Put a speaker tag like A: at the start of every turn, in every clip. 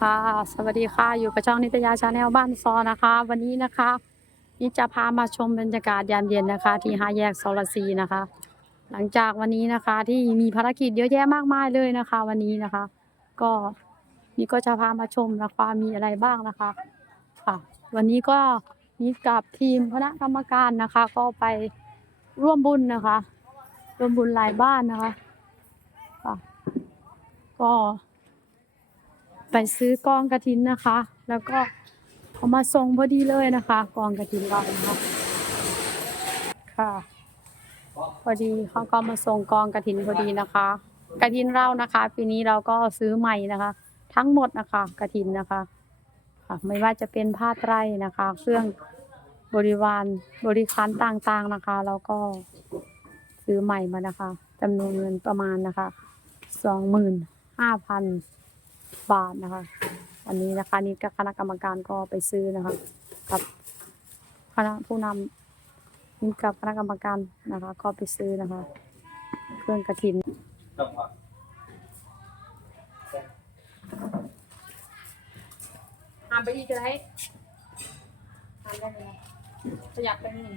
A: ค่ะ สวัสดีค่ะ อยู่กับช่องนิตยาชาแนลบ้านซอนะคะ วันนี้นะคะนี่จะพามาชมบรรยากาศยามเย็นนะคะ ที่ห้าแยกโซลาซีนะคะ หลังจากวันนี้นะคะที่มีภารกิจเยอะแยะมากมายเลยนะคะ วันนี้นะคะ ก็นี่ก็จะพามาชมนะคะมีอะไรบ้างนะคะ ค่ะ วันนี้ก็มีกับทีมคณะกรรมการนะคะ ก็ไปร่วมบุญนะคะ ร่วมบุญหลายบ้านนะคะ ค่ะ ก็ ไปซื้อกองกระถินนะคะ แล้วก็เอามาส่งพอดีเลยนะคะ กองกระถินเรานะคะค่ะ พอดีเขาก็มาส่งกองกระถินพอดีนะคะ กระถินเรานะคะ ปีนี้เราก็ซื้อใหม่นะคะ ทั้งหมดนะคะ กระถินนะคะ ค่ะ ไม่ว่าจะเป็นผ้าไตรนะคะ เครื่องบริวารบริการต่างๆนะคะเราก็ซื้อใหม่มานะคะจำนวนเงินประมาณนะคะสองหมื่นห้าพัน บาทนะคะวันนี้นะคะนี่ก็คณะกรรมการก็ไปซื้อนะคะ กับคณะผู้นำนี่กับคณะกรรมการนะคะ ก็ไปซื้อนะคะ เครื่องกระถิน
B: หา
A: มไปอีกจะได้หามได้เลยประหยัดไปหนึ่ง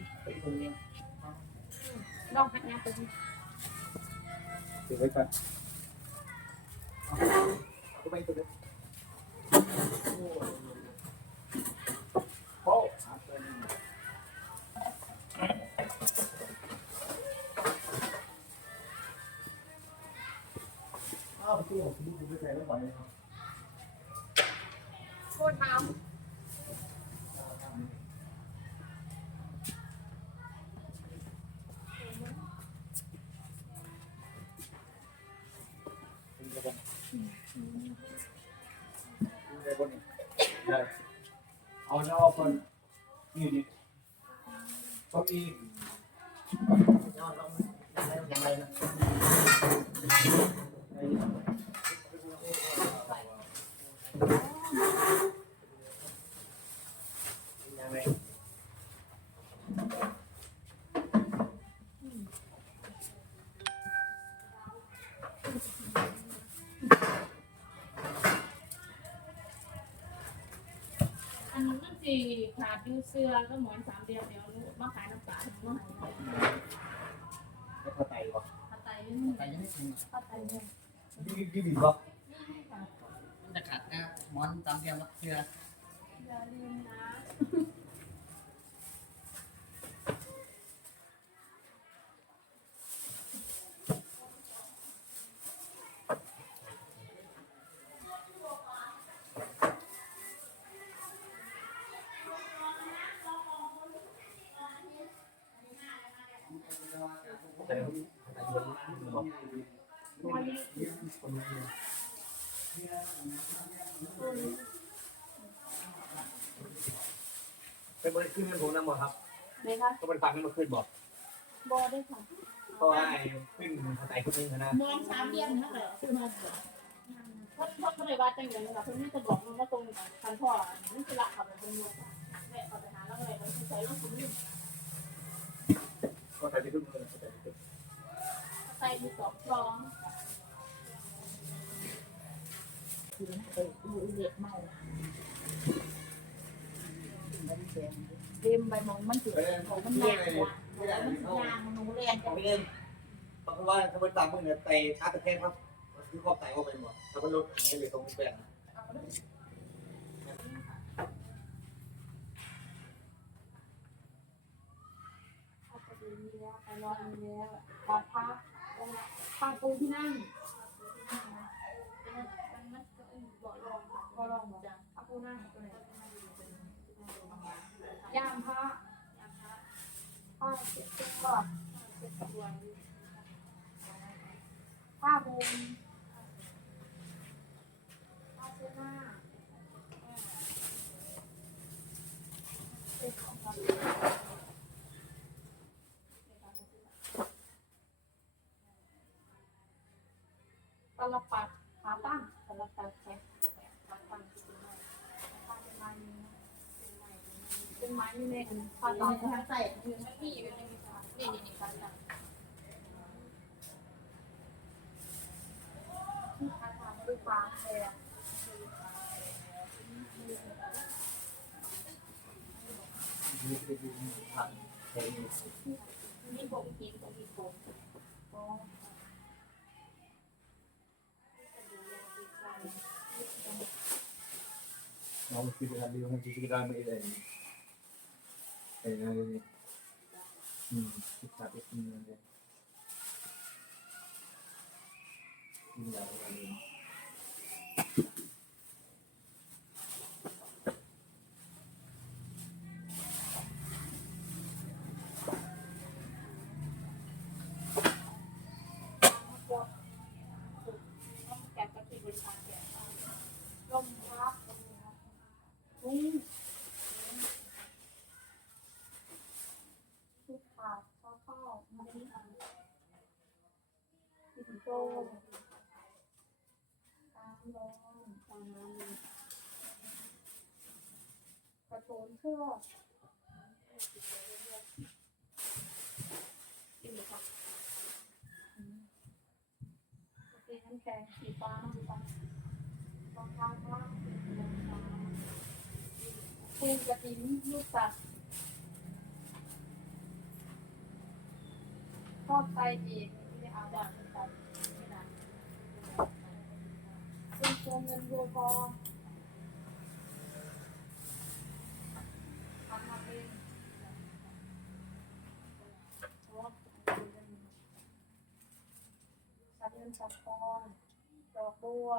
A: ลองหักงานไปดิ
B: ถือไว้ก่อน ไม่ตัวเล็กโอ้อ้าวที่ผมดูไม่ใช่ไม่ไหวเลยครับ ได้บนนี่ได้เอาเนาะคนนี่นี่ก็อียังไงนะ
C: สีขาดอยูเสื้อก็หมอนสามเดียวเดียวลูกมาขายน้ำปลาหนูมาหาย
B: แล้วก็ไตวะ
C: ปลาไตไม่มี
D: ไตยังไม่ถึง
C: ปลาไตเนี่ย
B: ยี่ยี่ดีวะ
D: มันจะขาดนะหมอนสามเดียวละเสื้อ
C: อย่าลืมนะ
B: เป็นบริขึ้นเงินผมนะหมดครับ
C: ไหมคะ
B: ก็บริฟังให้มาขึ้นบอก
C: บอได้ค่ะ
B: เพราะว่าไอ้ขึ้นไตคนนึงนะ
C: หมอนสามเดียวนะแต่ซื้อมาเถอะเพราะเพราะเลยว่าจังเลยนะคะเพิ่งจะบอกมันว่าตรงคันพ่อนี่คือละขับไปเป็นโยกแม่ขอไปหาแล้วอะไรมันคือใช้ลูกคุณนี่
B: ก็ไตที่ขึ้นเลยไตที่ขึ้น
C: ใส่มีสองฟองคือมันเปิดูเด็กมากเต็มใบมองมันถือของมันแรงกว่ามันยางมันนูแรงจัง
B: ไม่เล่นเพราะว่าถ้าเป็นตามมึงเนี่ยไตอาตะแคงครับ คือครอบไตเข้าไปหมดถ้าเป็นรถอย่างนี้เลยตรงแปลง
C: ไปนอ แล้วปลาพักปลาปูที่นั่งบ่ลองบ่ลองจ้ะปลาปูนั่งย่างพระผ้าเจ็ดสิบกว่าเจ็ดตัวผ้าปู ลปัดขาตั้งสลปัดแขนขาตั้งเป็นไม้ขาเป็นไม้เป็นไม้เนี่เองขาตั้งขาใส่ยืนที่ยืนในขานี่นี่นี่ขาตั้งขาตั้งรูปปางเลย
B: อะมีผ
A: มกิน
B: ผมมีผม คิดว่าเป็นนั่นเลยนี่แหละวันนี้
A: แกะกะทิบริการแกะลมพักอืม ทุกขาดข้าวข้าวไม่ได้ทำกินโตตามร้อนตามน้ำกระโถนเครื่องกินเลยค่ะโอเคน้ำแข็งสีฟ้าสีฟ้ารองเท้าว่าเป็นรองเท้าปูกระถิ่นลูกสัตว์ ทอดไตอีกไม่ได้เอาด่างเป็นไตไม่นานเป็นตัวเงินตัวทองทำมาเงโอ้สัตว์เงินสัตว์ทองดอกบัว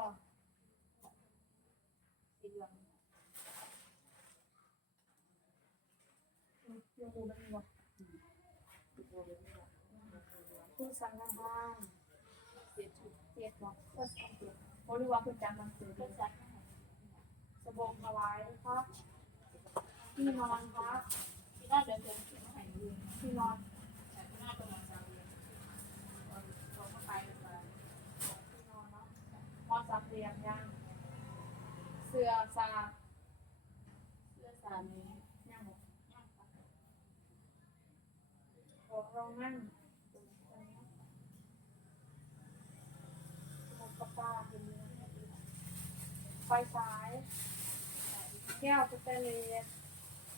A: สีเหลืองเดี๋ยวดูมันมีวะ ผู้สังฆทานเสียชุดเสียหมดก็สังเกตเพราะรู้ว่าคุณจำหนังสือเป็นสัตว์สบงถวายพระที่นอนพระที่น่าเดินเดินเขียนมาให้ดูที่นอนแต่ที่น่าจะนอนสามเหลี่ยนตอนเข้าไปเป็นอะไรที่นอนเนาะนอนสามเหลี่ยมยังเสื้อสาเสื้อสาดนี้ย่างหมดย่างค่ะบอกเรานั่ง สมุดปากกาเป็นเนื้อไฟฉาย แก้วสเตนเลส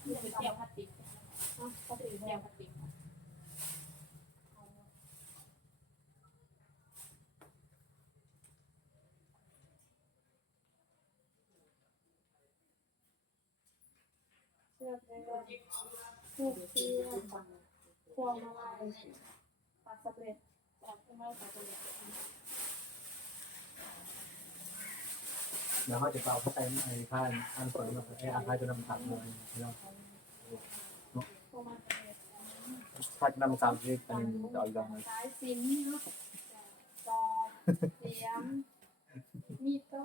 C: นี่เป็นแก้วพลาสติก
A: อะก็ถือ
C: แก้
A: แก้
C: วพลาสติก
A: เชือกเรือทูบเทียนพวงมาลัยปัดสำเร็จ
C: จากที่ไม่ใส่ตัวเล็ก
B: แล้วเขาจะเป่าเข้าไปในข้างอันฝนมาไอ้อาคาจะนำตัดเลยเนาะ
A: พวงมาลัย
B: ถ้าจะนำสามชนิดอันจอาอีกแบบนึง
A: สายสิญจนจอเสียมมีโต้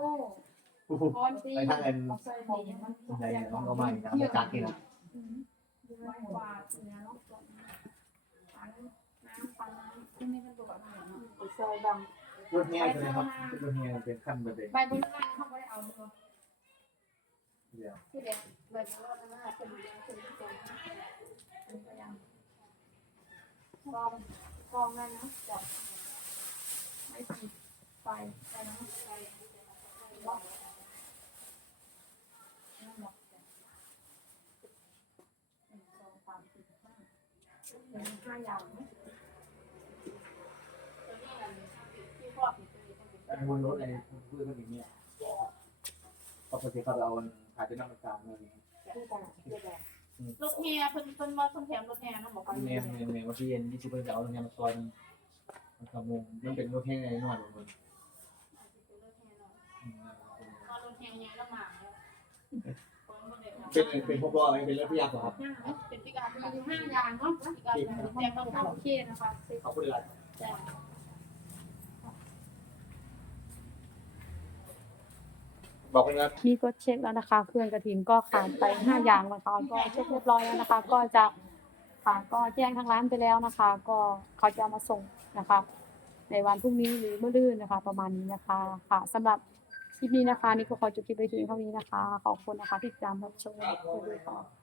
A: คอนตี
B: ไปทางอัน
A: เอาใส่หมวกมัน
B: ใหญ่น้องก็มาอีกนะมาจากที่นะ
A: ไม้กวาดเนี่ยเนาะถังน้ำปังน้ำ
C: ที่ไม่เป็นตัวแบบนั้น
A: ไปซอยบัง
B: รถแห่ใช่ไหมครับรถแห่เป็นขั้นแบบเด็ก
A: ใบบนล่างเขาไม่ได้เอาเนาะ
B: เดียว
A: ที่เด็กใบบนล่างนั่นแหละเป็นเรื่องเป็นเรื่องเป็นพยายามกองกองนั่นนะจับไม่ติดไฟไฟนะไฟล็อกนั่นล็อกหนึ่งสองสามสี่ห้าห้าย่า
C: วนี้อันที่ครอบอยู่ ตัวนี้ต้องเป็น
B: อันบนรถไอ้พูดกันอย่างเงี้ยปกติเขาเอาขายจะนำมาสามเลย
A: ผู้การผู้การ
C: รถแห่เพิ่นเพิ่นมาเพิ่นแถมรถแห่นะบอกไป
B: เมย์เมย์เมย์วันที่เย็นที่ชิบจะเอารถแห่มาซอยมันขโมยมันเป็นรถแห่ในนอนมัน
C: มารถแห่ใหญ่แล้วมาแล้วคนบ่ได้
B: เป็นเป็นพวกอะไรเป็นรถพิยาครับ
A: ห้า
C: เป็นพิการ
A: มีห้าอย่างเนาะ
C: พิการเป็นแจ้งมา
A: โอเคนะคะสิบ
B: เขาพูดอะไร
C: แจ้ง
B: บอกไปนะ
E: นี่ก็เช็คแล้วนะคะ เครื่องกระถินก็ขาดไปห้าอย่างนะคะก็เช็คเรียบร้อยแล้วนะคะ ก็จะค่ะก็แจ้งทางร้านไปแล้วนะคะ ก็เขาจะเอามาส่งนะคะ ในวันพรุ่งนี้หรือเมื่อรื่นนะคะ ประมาณนี้นะคะค่ะสำหรับคลิปนี้นะคะ นี่ก็ขอจบคลิปไปทีเท่านี้นะคะ ขอบคุณนะคะที่ติดตามรับชมสวัสดีค่ะ